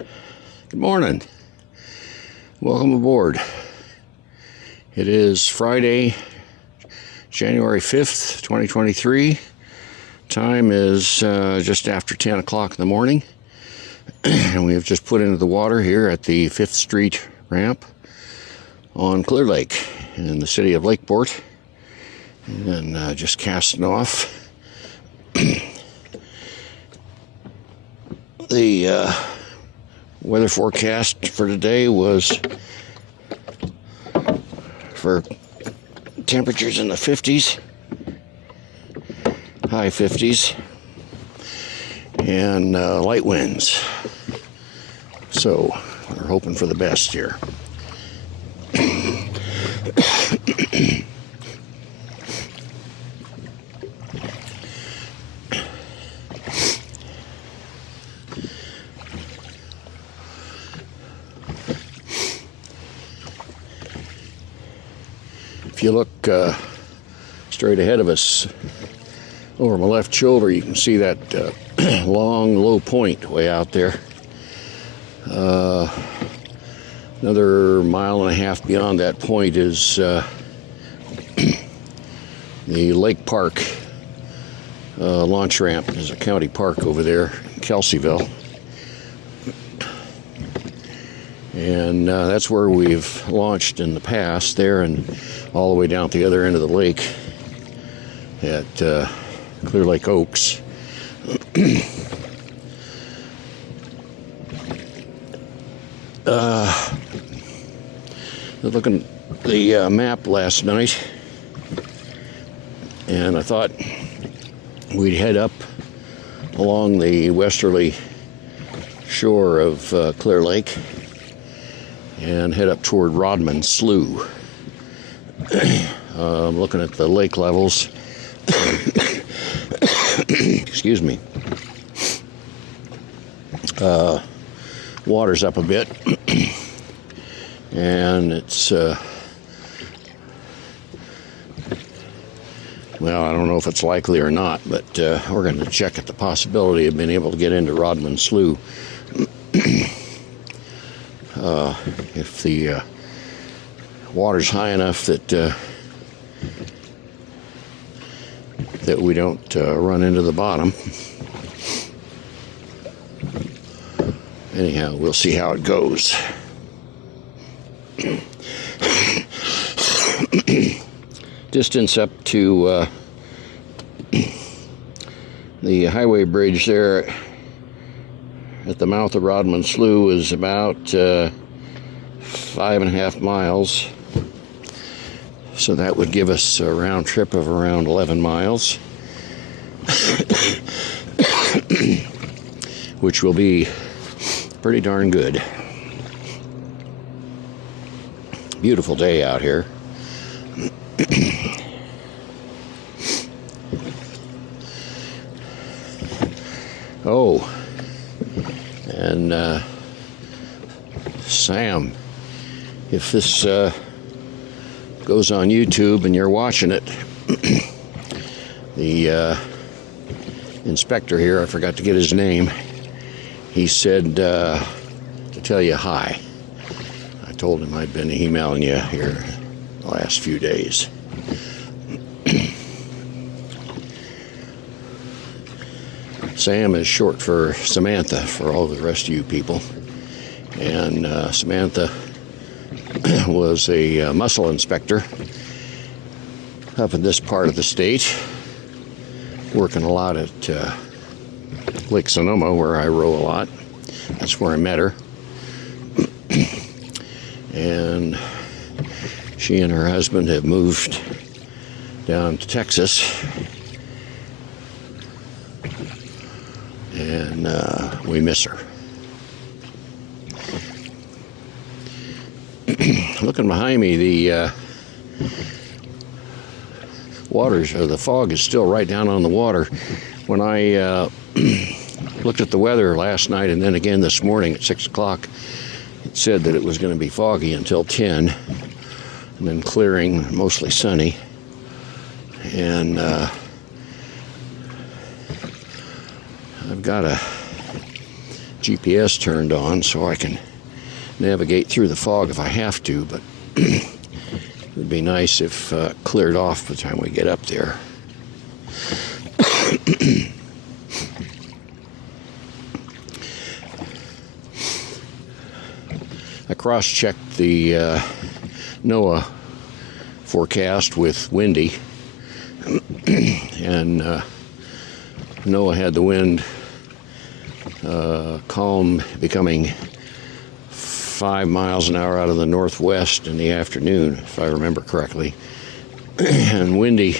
Good morning. Welcome aboard. It is Friday, January 5th, 2023. Time is just after 10 o'clock in the morning. And we have just put into the water here at the 5th Street ramp on Clear Lake in the city of Lakeport. And just casting off. The weather forecast for today was for temperatures in the 50s, high 50s, and light winds. So we're hoping for the best here. If you look straight ahead of us over my left shoulder, you can see that long low point way out there. Another mile and a half beyond that point is the Lake Park launch ramp. There's a county park over there in Kelseyville. And that's where we've launched in the past, there and all the way down at the other end of the lake at Clear Lake Oaks. Looking at the map last night, and I thought we'd head up along the westerly shore of Clear Lake and head up toward Rodman Slough. I'm looking at the lake levels. Excuse me. Water's up a bit, and it's well, I don't know if it's likely or not, but we're going to check at the possibility of being able to get into Rodman Slough. If the water's high enough that that we don't run into the bottom. Anyhow, we'll see how it goes. Distance up to the highway bridge there at the mouth of Rodman Slough is about 5.5 miles. So that would give us a round trip of around 11 miles, which will be pretty darn good. Beautiful day out here. Oh, and Sam, if this goes on YouTube and you're watching it, the inspector here, I forgot to get his name, he said to tell you hi. I told him I'd been emailing you here the last few days. Sam is short for Samantha for all the rest of you people. And Samantha was a mussel inspector up in this part of the state, working a lot at Lake Sonoma, where I row a lot. That's where I met her. And she and her husband have moved down to Texas. And we miss her. Looking behind me, the the fog is still right down on the water. When I looked at the weather last night and then again this morning at 6 o'clock, it said that it was going to be foggy until 10, and then clearing, mostly sunny. And I've got a GPS turned on so I can navigate through the fog if I have to, but it would be nice if it cleared off by the time we get up there. I cross-checked the NOAA forecast with windy, and NOAA had the wind calm, becoming 5 miles an hour out of the northwest in the afternoon, if I remember correctly. And windy,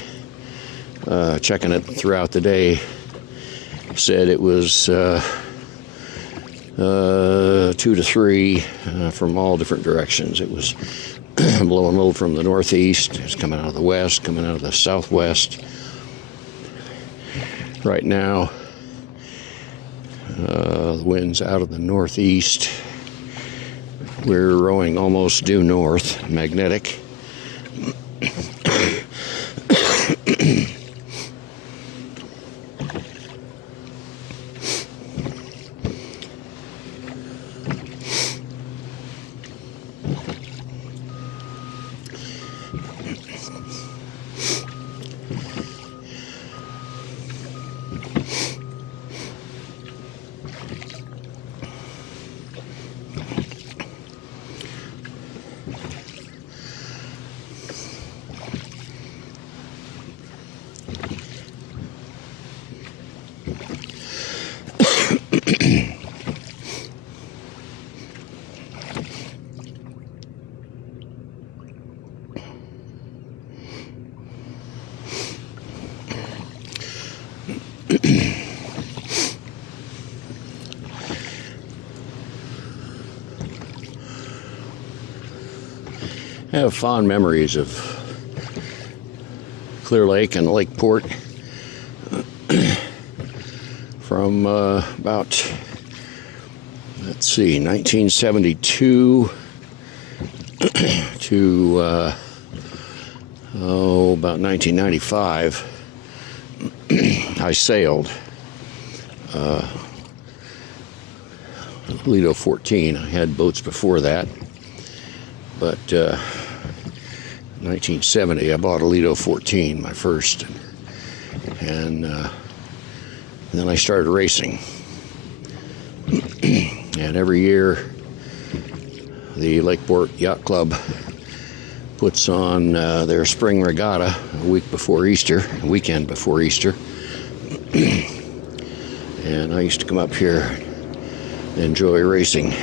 checking it throughout the day, said it was 2 to 3 from all different directions. It was blowing a little from the northeast. It's coming out of the west, coming out of the southwest. Right now, the wind's out of the northeast. We're rowing almost due north, magnetic. I have fond memories of Clear Lake and Lakeport from about, let's see, 1972 to about 1995. I sailed Lido 14. I had boats before that, but 1970 I bought a Lido 14, my first, and then I started racing. And every year the Lakeport Yacht Club puts on their spring regatta a week before Easter, a weekend before Easter. And I used to come up here and enjoy racing.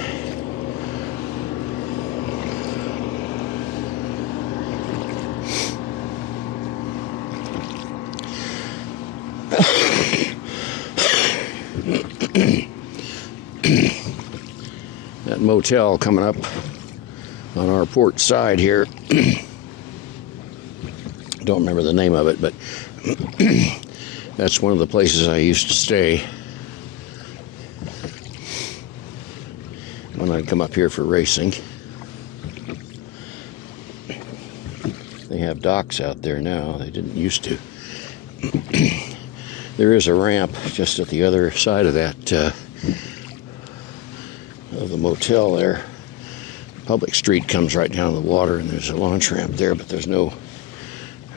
That motel coming up on our port side here, don't remember the name of it, but that's one of the places I used to stay when I'd come up here for racing. They have docks out there now. They didn't used to. There is a ramp just at the other side of that of the motel there. Public street comes right down to the water, and there's a launch ramp there, but there's no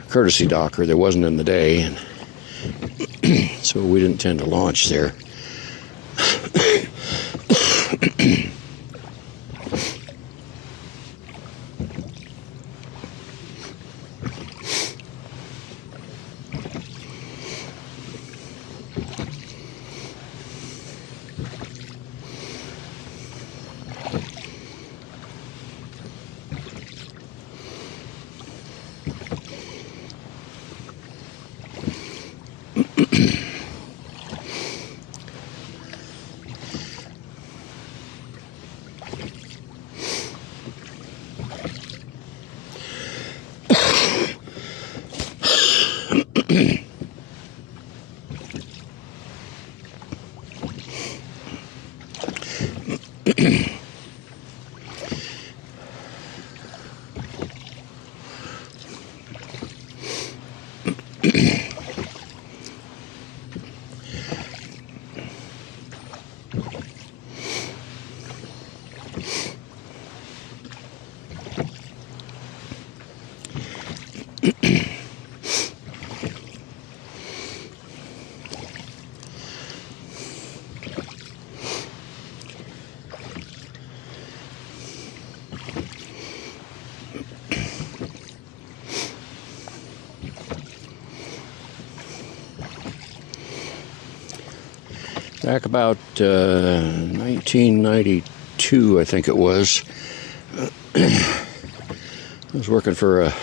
courtesy dock, or there wasn't in the day, and so we didn't tend to launch there. Back about 1992, I think it was, I was working for a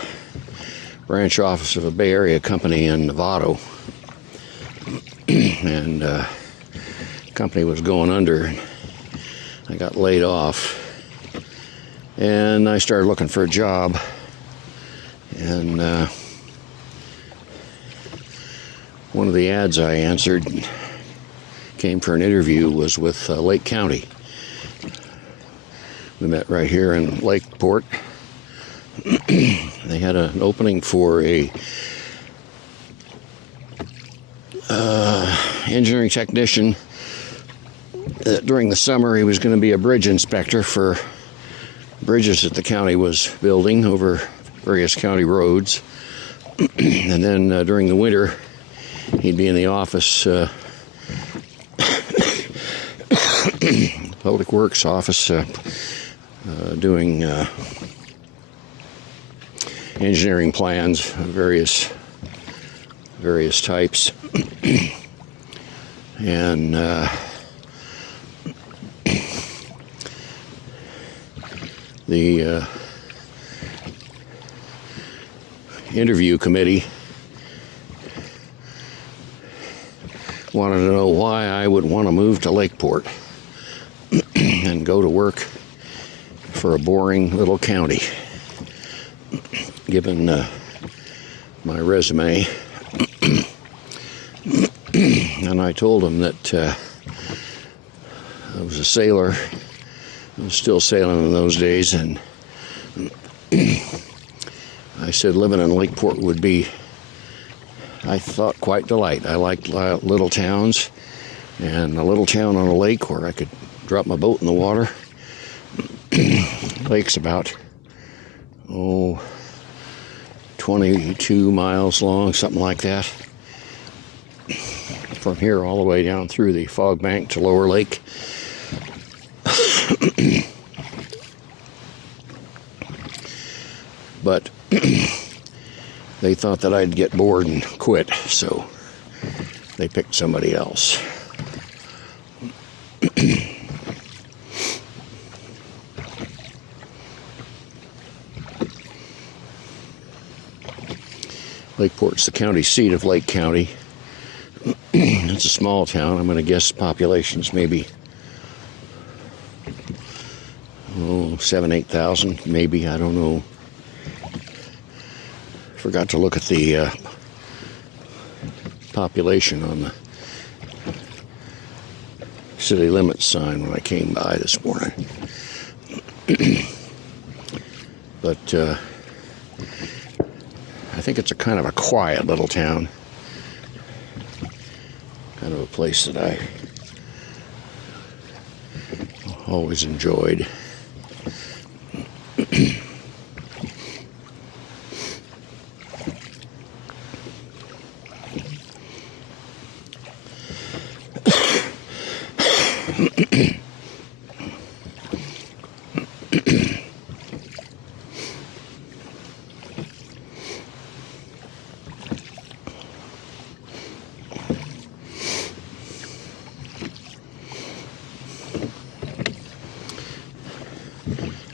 branch office of a Bay Area company in Novato, and the company was going under. I got laid off, and I started looking for a job, and one of the ads I answered came for an interview was with Lake County. We met right here in Lakeport. They had an opening for a engineering technician. During the summer, he was going to be a bridge inspector for bridges that the county was building over various county roads. And then during the winter, he'd be in the office, Public Works office, doing engineering plans of various types. And the interview committee wanted to know why I would want to move to Lakeport and go to work for a boring little county. Given my resume, and I told him that I was a sailor. I was still sailing in those days, and I said living in Lakeport would be, I thought, quite delight. I liked little towns, and a little town on a lake where I could drop my boat in the water. Lake's about 22 miles long, something like that. From here all the way down through the fog bank to Lower Lake. But they thought that I'd get bored and quit, so they picked somebody else. Lakeport's the county seat of Lake County. It's a small town. I'm going to guess population's maybe 7,000, 8,000, maybe. I don't know. Forgot to look at the population on the city limits sign when I came by this morning. But I think it's a kind of a quiet little town. Kind of a place that I always enjoyed.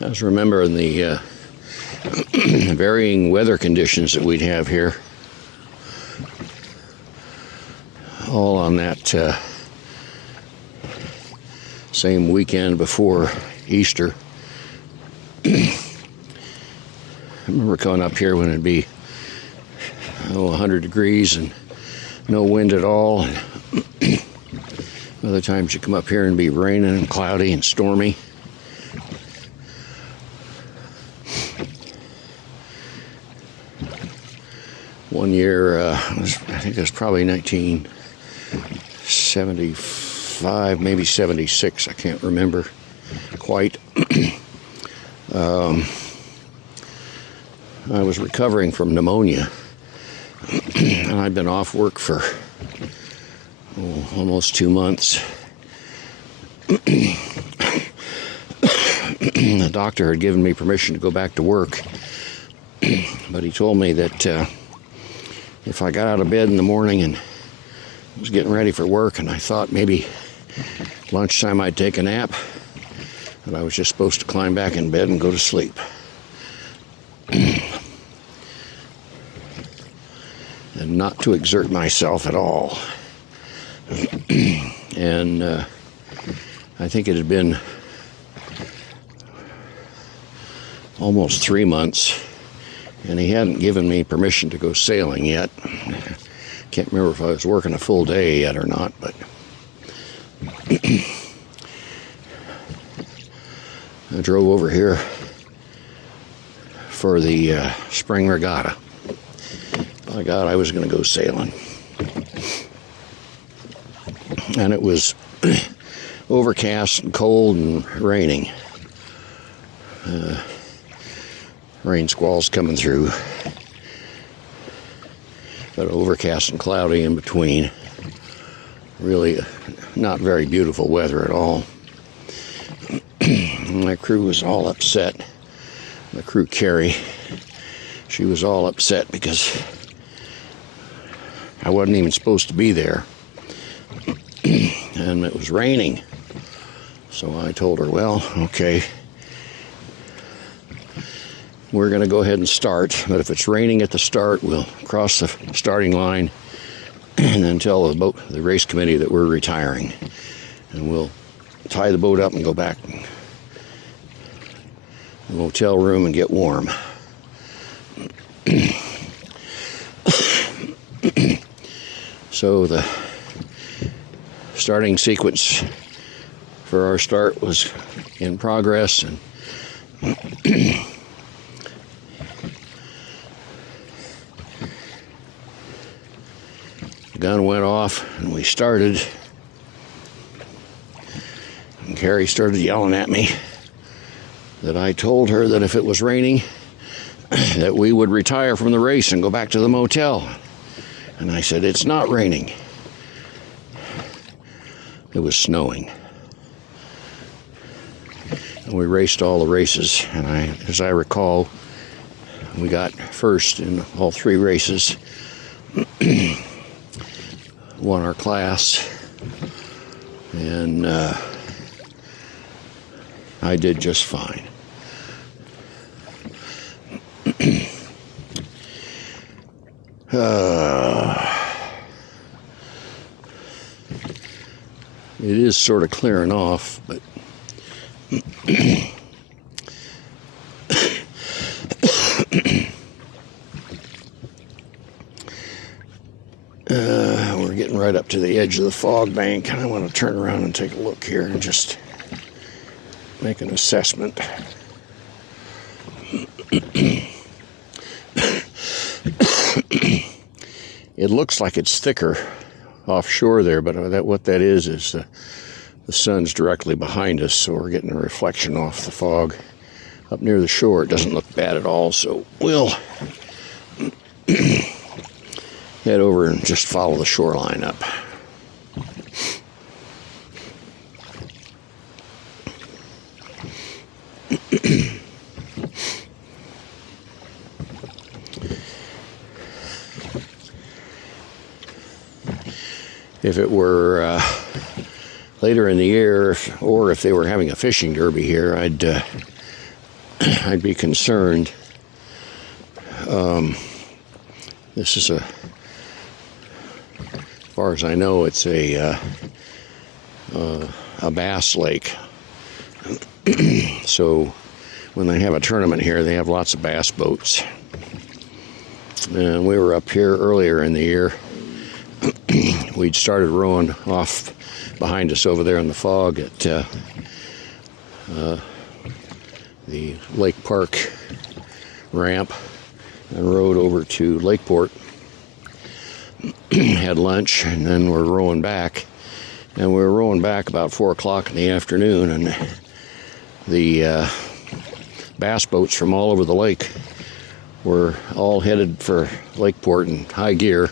I was remembering the varying weather conditions that we'd have here, all on that same weekend before Easter. I remember coming up here when it'd be 100 degrees and no wind at all. Other times you come up here and be raining and cloudy and stormy. One year, I think it was probably 1975, maybe 76, I can't remember quite. I was recovering from pneumonia, and I'd been off work for almost 2 months. The doctor had given me permission to go back to work, but he told me that if I got out of bed in the morning and was getting ready for work, and I thought maybe Lunchtime I'd take a nap, but I was just supposed to climb back in bed and go to sleep. And not to exert myself at all. And I think it had been almost 3 months, and he hadn't given me permission to go sailing yet. Can't remember if I was working a full day yet or not, but I drove over here for the spring regatta. By God, I was going to go sailing. And it was overcast and cold and raining. Rain squalls coming through, but overcast and cloudy in between. Really not very beautiful weather at all. My crew was all upset. My crew, Carrie, she was all upset because I wasn't even supposed to be there. And it was raining. So I told her, well, okay, we're going to go ahead and start, but if it's raining at the start, we'll cross the starting line and then tell the race committee that we're retiring. And we'll tie the boat up and go back to the motel room and get warm. So the starting sequence for our start was in progress, and the gun went off and we started, and Carrie started yelling at me that I told her that if it was raining that we would retire from the race and go back to the motel. And I said, it's not raining. It was snowing. And we raced all the races, and as I recall, we got first in all 3 races. Won our class, and I did just fine. It is sort of clearing off, but we're getting right up to the edge of the fog bank, and I want to turn around and take a look here and just make an assessment. It looks like it's thicker offshore there, but what that is the sun's directly behind us, so we're getting a reflection off the fog. Up near the shore, it doesn't look bad at all, so we'll head over and just follow the shoreline up. If it were later in the year, or if they were having a fishing derby here, I'd be concerned. This is as far as I know, it's a bass lake. So when they have a tournament here, they have lots of bass boats. And we were up here earlier in the year. We'd started rowing off behind us over there in the fog at the Lake Park ramp, and rowed over to Lakeport, had lunch, and then we're rowing back. And we were rowing back about 4 o'clock in the afternoon, and the bass boats from all over the lake were all headed for Lakeport in high gear,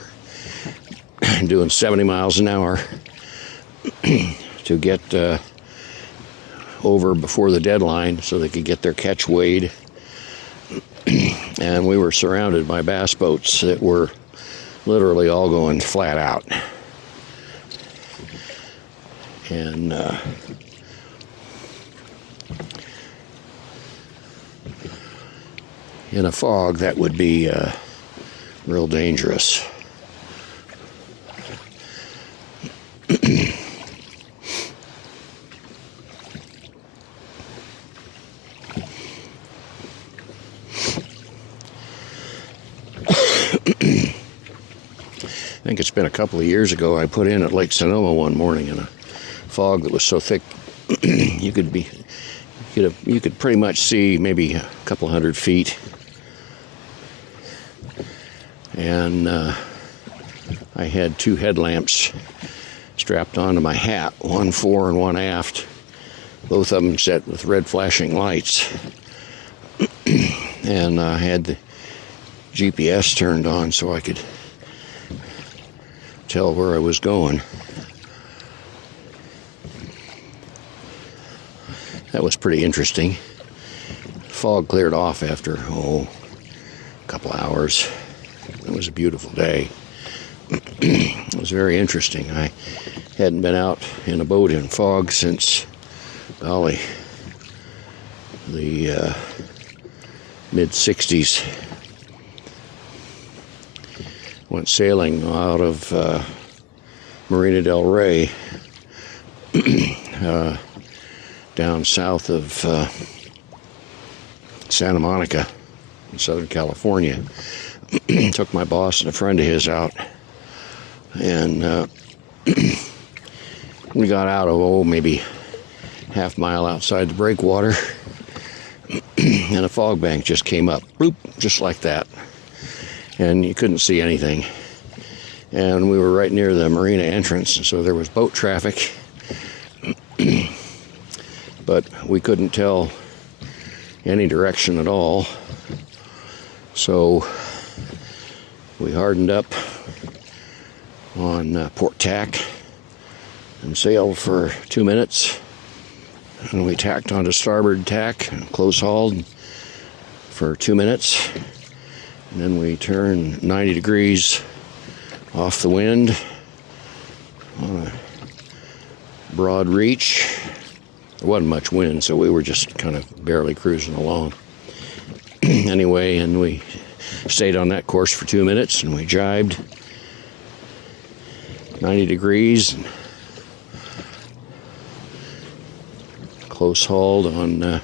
doing 70 miles an hour to get over before the deadline so they could get their catch weighed. And we were surrounded by bass boats that were literally all going flat out. And in a fog, that would be real dangerous. I think it's been a couple of years ago, I put in at Lake Sonoma one morning in a fog that was so thick you could pretty much see maybe a couple hundred feet. And I had two headlamps strapped onto my hat, one fore and one aft, both of them set with red flashing lights. And I had the GPS turned on so I could tell where I was going. That was pretty interesting. Fog cleared off after, a couple hours. It was a beautiful day. It was very interesting. I hadn't been out in a boat in fog since, golly, the mid-60s. Went sailing out of Marina del Rey down south of Santa Monica in Southern California. Took my boss and a friend of his out, and we got out of maybe half mile outside the breakwater, and a fog bank just came up, bloop, just like that, and you couldn't see anything. And we were right near the marina entrance, and so there was boat traffic, but we couldn't tell any direction at all. So we hardened up on port tack and sailed for 2 minutes, and we tacked onto starboard tack and close hauled for 2 minutes, and then we turned 90 degrees off the wind on a broad reach. There wasn't much wind, so we were just kind of barely cruising along. Anyway, and we stayed on that course for 2 minutes, and we jibed 90 degrees and close hauled on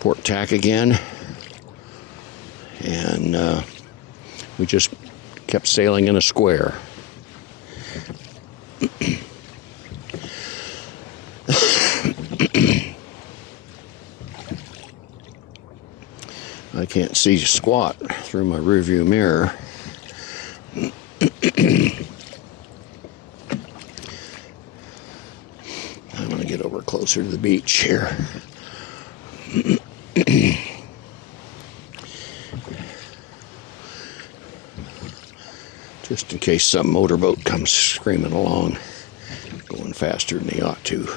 port tack again, and we just kept sailing in a square. I can't see squat through my rearview mirror. I'm going to get over closer to the beach here. Just in case some motorboat comes screaming along, going faster than they ought to.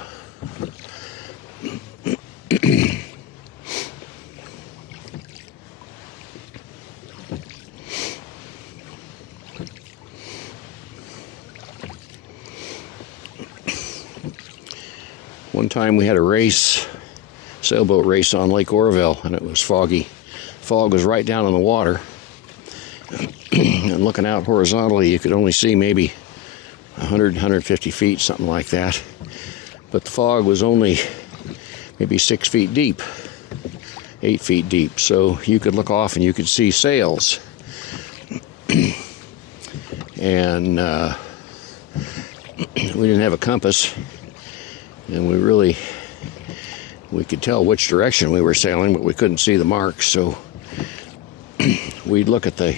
One time we had a race, sailboat race on Lake Oroville, and it was foggy. Fog was right down on the water. And looking out horizontally, you could only see maybe 100, 150 feet, something like that. But the fog was only maybe 6 feet deep, 8 feet deep. So you could look off and you could see sails. And we didn't have a compass. And we could tell which direction we were sailing, but we couldn't see the marks. So we'd look at the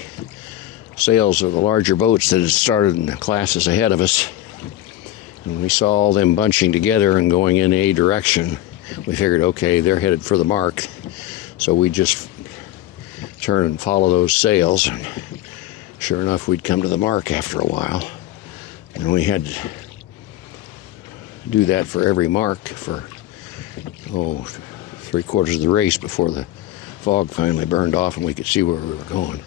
sails of the larger boats that had started in the classes ahead of us, and we saw all them bunching together and going in a direction. We figured, okay, they're headed for the mark. So we just turn and follow those sails, and sure enough, we'd come to the mark after a while. And we had to do that for every mark for 3/4 of the race before the fog finally burned off and we could see where we were going.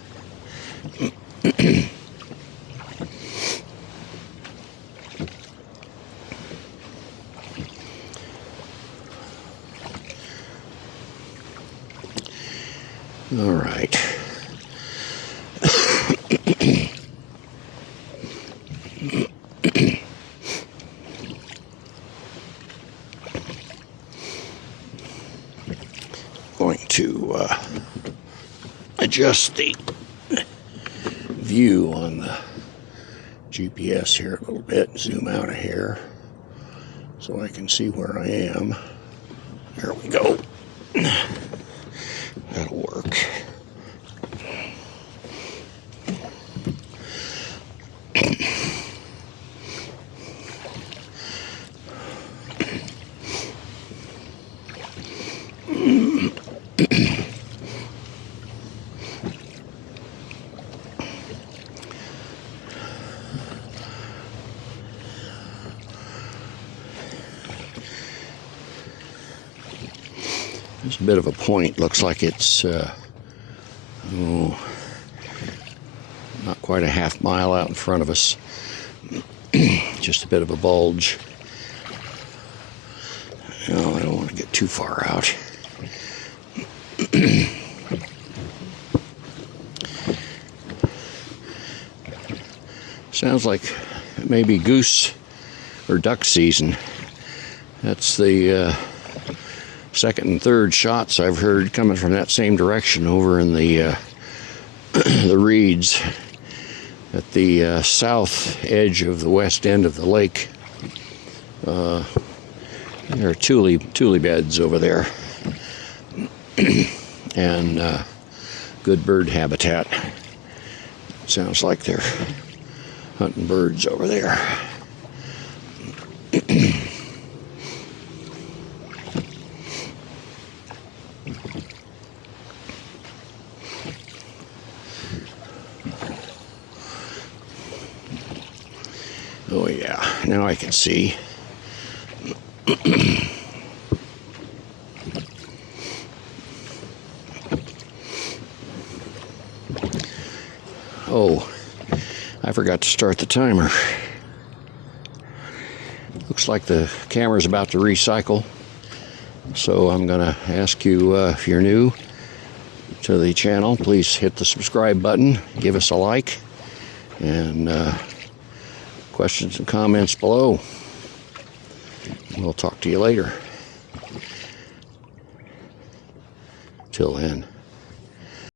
All right. Going to adjust the view on the GPS here a little bit, zoom out a hair so I can see where I am. There we go. That'll work. There's a bit of a point. Looks like it's not quite a half mile out in front of us. Just a bit of a bulge. No, I don't want to get too far out. Sounds like maybe goose or duck season. That's the second and third shots I've heard coming from that same direction over in the the reeds at the south edge of the west end of the lake. There are tule beds over there and good bird habitat. Sounds like they're hunting birds over there. Oh yeah, now I can see. Oh, I forgot to start the timer. Looks like the camera's about to recycle. So I'm gonna ask you, if you're new to the channel, please hit the subscribe button, give us a like, and questions and comments below. We'll talk to you later. Till then.